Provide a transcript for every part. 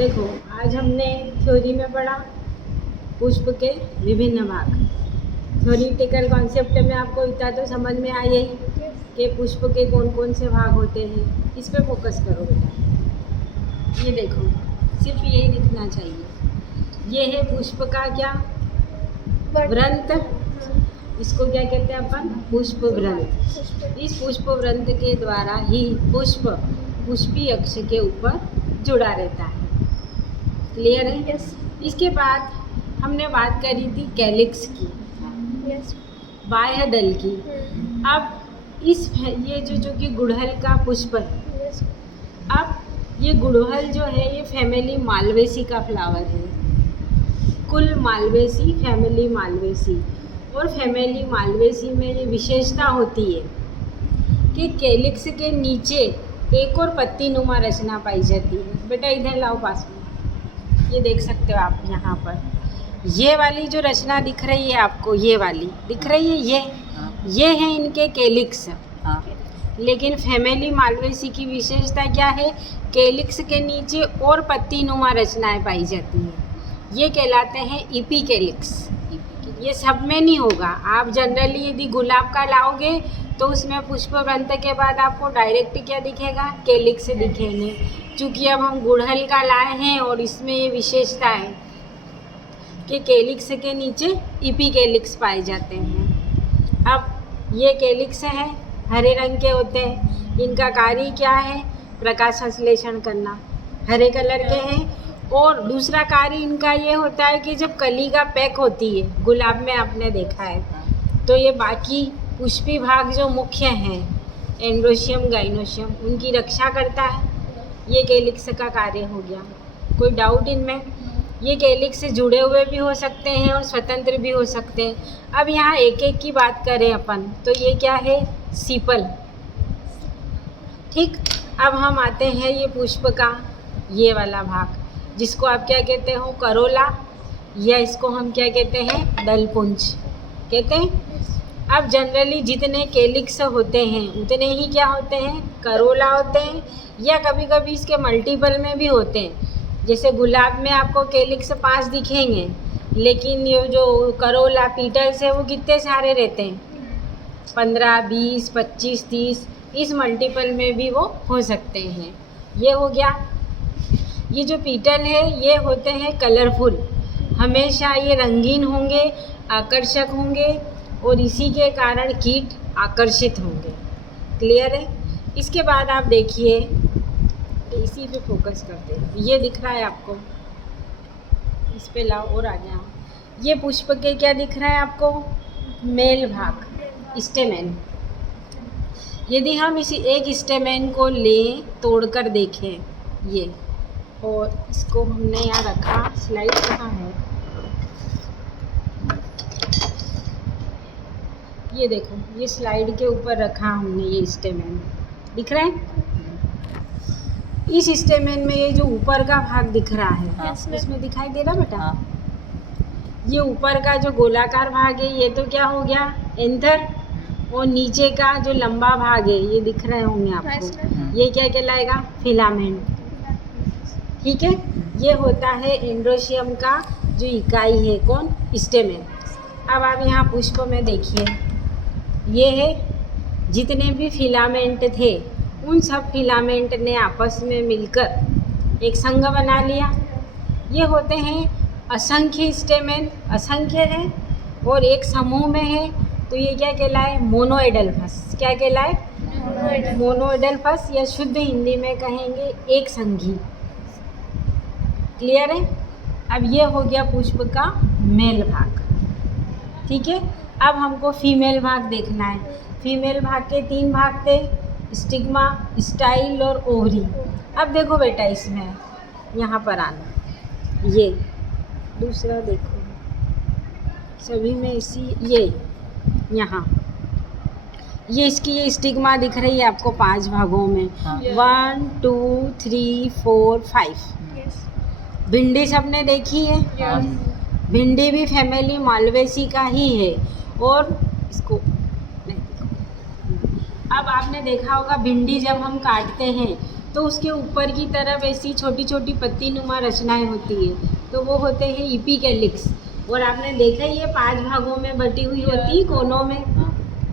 देखो, आज हमने थ्योरी में पढ़ा पुष्प के विभिन्न भाग। थ्योरिटिकल कॉन्सेप्ट में आपको इतना तो समझ में आया ही कि पुष्प के कौन कौन से भाग होते हैं। इस पे फोकस करो बेटा। ये देखो, सिर्फ यही दिखना चाहिए। ये है पुष्प का क्या व्रंत। इसको क्या कहते हैं अपन? पुष्प व्रंत। इस पुष्प व्रंत के द्वारा ही पुष्प पुष्पी अक्ष के ऊपर जुड़ा रहता है। क्लियर है? Yes. इसके बाद हमने बात करी थी कैलिक्स की, Yes. बाह्य दल की। अब ये जो कि गुड़हल का पुष्प है। Yes. अब ये गुड़हल जो है ये फैमिली मालवेसी का फ्लावर है। कुल मालवेसी, फैमिली मालवेसी। और फैमिली मालवेसी में ये विशेषता होती है कि कैलिक्स के नीचे एक और पत्ती नुमा रचना पाई जाती है। बेटा इधर लाओ पास में, ये देख सकते हो आप यहाँ पर। ये वाली जो रचना दिख रही है आपको, ये वाली दिख रही है, ये है इनके कैलिक्स। लेकिन फैमिली मालवेसी की विशेषता क्या है? कैलिक्स के नीचे और पत्ती नुमा रचनाएं पाई जाती हैं। ये कहलाते हैं इपी कैलिक्स। ये सब में नहीं होगा। आप जनरली यदि गुलाब का लाओगे तो उसमें पुष्प व्रंत के बाद आपको डायरेक्ट क्या दिखेगा? कैलिक्स दिखेंगे। चूँकि अब हम गुड़हल का लाए हैं और इसमें ये विशेषता है कि कैलिक्स के नीचे इपी कैलिक्स पाए जाते हैं। अब ये कैलिक्स है, हरे रंग के होते हैं। इनका कार्य क्या है? प्रकाश संश्लेषण करना। हरे कलर के हैं। और दूसरा कार्य इनका ये होता है कि जब कलिका पैक होती है, गुलाब में आपने देखा है, तो ये बाकी पुष्पी भाग जो मुख्य हैं, एंड्रोशियम, गाइनोशियम, उनकी रक्षा करता है। ये कैलिक्स का कार्य हो गया। कोई डाउट इनमें? ये कैलिक्स से जुड़े हुए भी हो सकते हैं और स्वतंत्र भी हो सकते हैं। अब यहाँ एक एक की बात करें अपन, तो ये क्या है? सीपल। ठीक। अब हम आते हैं ये पुष्प का ये वाला भाग, जिसको आप क्या कहते हो? करोला, या इसको हम क्या कहते हैं? दलपुंज कहते हैं। अब जनरली जितने कैलिक्स होते हैं उतने ही क्या होते हैं? करोला होते हैं, या कभी कभी इसके मल्टीपल में भी होते हैं। जैसे गुलाब में आपको कैलिक्स 5 दिखेंगे, लेकिन ये जो करोला पीटल्स है वो कितने सारे रहते हैं? 15, 20, 25, 30। इस मल्टीपल में भी वो हो सकते हैं। ये हो गया। ये जो पीटल है ये होते हैं कलरफुल। हमेशा ये रंगीन होंगे, आकर्षक होंगे, और इसी के कारण कीट आकर्षित होंगे। क्लियर है? इसके बाद आप देखिए, इसी पे फोकस करते हैं। ये दिख रहा है आपको? इस पे लाओ और आ गया। ये पुष्प के क्या दिख रहा है आपको? मेल भाग, स्टेमेन। यदि हम इसी एक स्टेमेन को लें, तोड़कर देखें, ये, और इसको हमने यहाँ रखा, स्लाइड कहाँ है? ये देखो, ये स्लाइड के ऊपर रखा हमने ये स्टेमेन। दिख रहा है? इस स्टेमेन में ये जो ऊपर का भाग दिख रहा है, इसमें दिखाई दे रहा बेटा? ये ऊपर का जो गोलाकार भाग है ये तो क्या हो गया? एंथर। और नीचे का जो लंबा भाग है ये दिख रहे होंगे आपको, ये क्या कहलाएगा? फिलामेंट। ठीक है? ये होता है एंड्रोशियम का जो इकाई है। कौन? स्टेमेन। अब आप यहाँ पुष्प में देखिए, ये है जितने भी फिलामेंट थे उन सब फिलामेंट ने आपस में मिलकर एक संघ बना लिया। ये होते हैं असंख्य स्टेमेन। असंख्य है और एक समूह में है, तो ये क्या कहलाए? मोनोएडल्फस। क्या कहलाए? मोनोएडल्फस, या शुद्ध हिंदी में कहेंगे एक संघी। क्लियर है? अब ये हो गया पुष्प का मेल भाग। ठीक है? अब हमको फीमेल भाग देखना है। फीमेल भाग के 3 भाग थे, स्टिग्मा, स्टाइल और ओवरी। अब देखो बेटा, इसमें यहाँ पर आना, ये दूसरा देखो, सभी में इसी ये यहाँ ये इसकी ये स्टिग्मा दिख रही है आपको 5 भागों में। 1, 2, 3, 4, 5। भिंडी सबने देखी है? भिंडी भी फैमिली मालवेसी का ही है। और इसको अब आपने देखा होगा, भिंडी जब हम काटते हैं तो उसके ऊपर की तरफ ऐसी छोटी छोटी पत्ती नुमा रचनाएं होती है, तो वो होते हैं इपिकैलिक्स। और आपने देखा ही है 5 भागों में बटी हुई होती है कोनों में,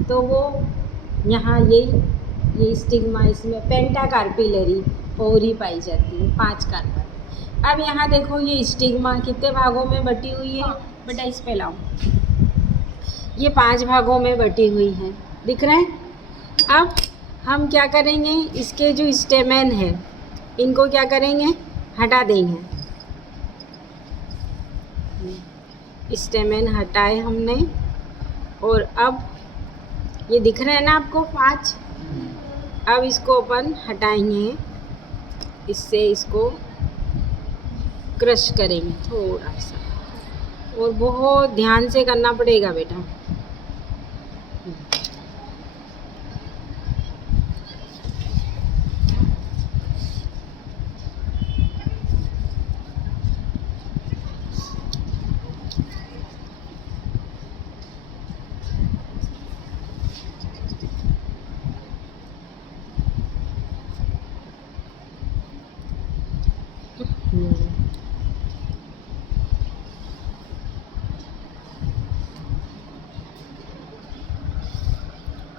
तो वो यहाँ ये स्टिग्मा, इसमें पेंटाकार्पिलरी ओवरी पाई जाती है 5 कार्पल। अब यहाँ देखो ये स्टिग्मा कितने भागों में बटी हुई है, बेटा इस पे लाओ, ये 5 भागों में बटी हुई है, दिख रहा है। अब हम क्या करेंगे, इसके जो स्टेमेन है इनको क्या करेंगे, हटा देंगे। स्टेमेन हटाए हमने, और अब ये दिख रहे हैं ना आपको 5, अब इसको अपन हटाएंगे, इससे इसको क्रश करेंगे थोड़ा सा, और बहुत ध्यान से करना पड़ेगा बेटा।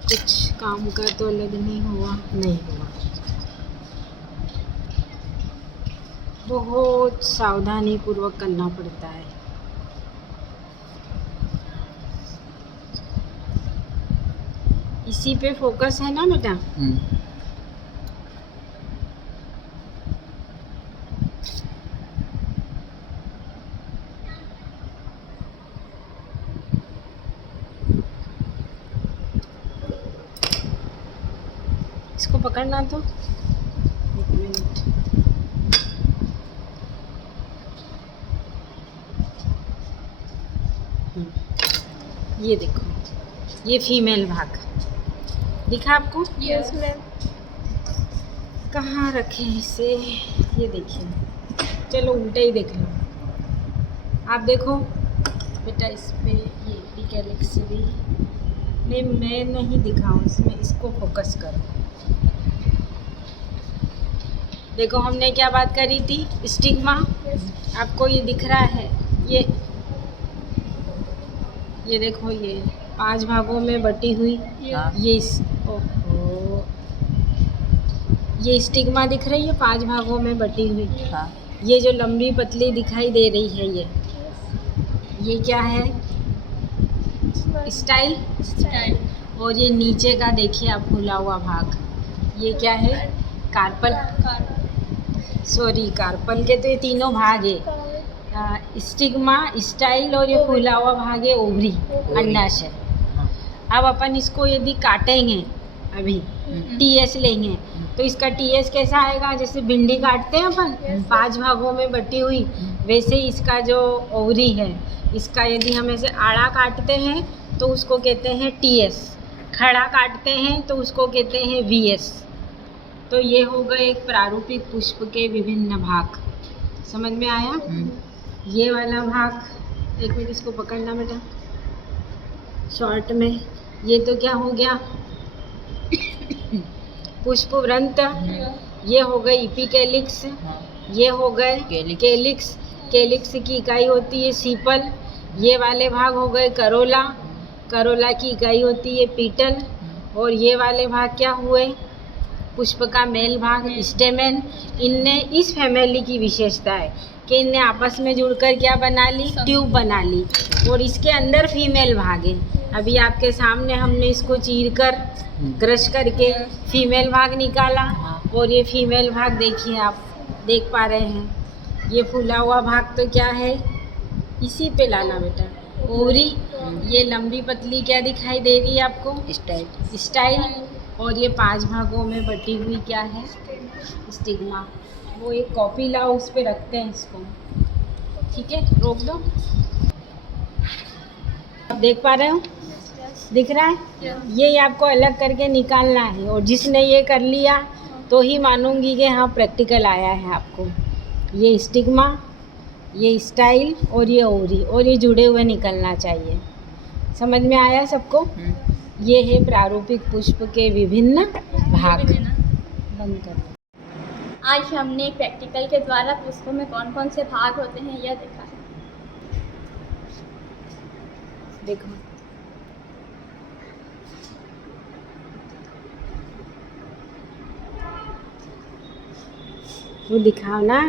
कुछ काम का तो अलग नहीं हुआ, नहीं हुआ। बहुत सावधानी पूर्वक करना पड़ता है। इसी पे फोकस है ना बेटा। इसको पकड़ना तो, एक मिनट। ये देखो, ये फीमेल भाग दिखा आपको? Yes ma'am. कहाँ रखे इसे, ये देखिए, चलो उल्टा ही देख लो। आप देखो बेटा, इस पे ये इपिकैलिक्स भी मैं नहीं दिखाऊं इसमें, इसको फोकस करो। देखो हमने क्या बात करी थी, स्टिग्मा। आपको ये दिख रहा है, ये देखो, ये 5 भागों में बटी हुई, ओहो, ये स्टिग्मा दिख रही है 5 भागों में बटी हुई। ये जो लंबी पतली दिखाई दे रही है, ये क्या है, स्टाइल। और ये नीचे का देखिए आप फूला हुआ भाग, ये क्या है, कार्पल। सॉरी, कार्पल के तो ये तीनों भाग है, स्टिग्मा, स्टाइल और ये फूला हुआ भाग है ओवरी, अंडाशय। अब अपन इसको यदि काटेंगे, अभी टीएस लेंगे, तो इसका टीएस कैसा आएगा, जैसे भिंडी काटते हैं अपन 5 भागों में बटी हुई, वैसे ही इसका जो ओवरी है, इसका यदि हम ऐसे आड़ा काटते हैं तो उसको कहते हैं टीएस, खड़ा काटते हैं तो उसको कहते हैं वीएस। तो ये हो गए एक प्रारूपिक पुष्प के विभिन्न भाग। समझ में आया? ये वाला भाग, एक मिनट इसको पकड़ना बेटा, शॉर्ट में। ये तो क्या हो गया, पुष्पवृंत। ये हो गए इपिकैलिक्स। ये हो गए कैलिक्स। कैलिक्स की इकाई होती है सीपल। ये वाले भाग हो गए करोला। करोला की इकाई होती है पीटल। और ये वाले भाग क्या हुए, पुष्प का मेल भाग, स्टेमेन। इनने, इस फैमिली की विशेषता है कि इनने आपस में जुड़कर क्या बना ली, ट्यूब बना ली। और इसके अंदर फीमेल भाग है। अभी आपके सामने हमने इसको चीर कर, क्रश करके फीमेल भाग निकाला। और ये फीमेल भाग देखिए, आप देख पा रहे हैं, ये फूला हुआ भाग तो क्या है, इसी पे लाना बेटा, ओवरी। ये लंबी पतली क्या दिखाई दे रही है आपको, स्टाइल। और ये 5 भागों में बटी हुई क्या है, स्टिग्मा। वो एक कॉपी लाओ, उस पे रखते हैं इसको, ठीक है, रोक दो। आप देख पा रहे हो, दिख रहा है? ये आपको अलग करके निकालना है। और जिसने ये कर लिया तो ही मानूंगी कि हाँ प्रैक्टिकल आया है आपको। ये स्टिग्मा, ये स्टाइल और ये ओवरी, और ये जुड़े हुए निकलना चाहिए। समझ में आया सबको? ये है प्रारूपिक पुष्प के विभिन्न भाग। बंद कर। आज हमने एक प्रैक्टिकल के द्वारा पुष्पों में कौन कौन से भाग होते हैं यह देखा है। देखो वो दिखाओ ना।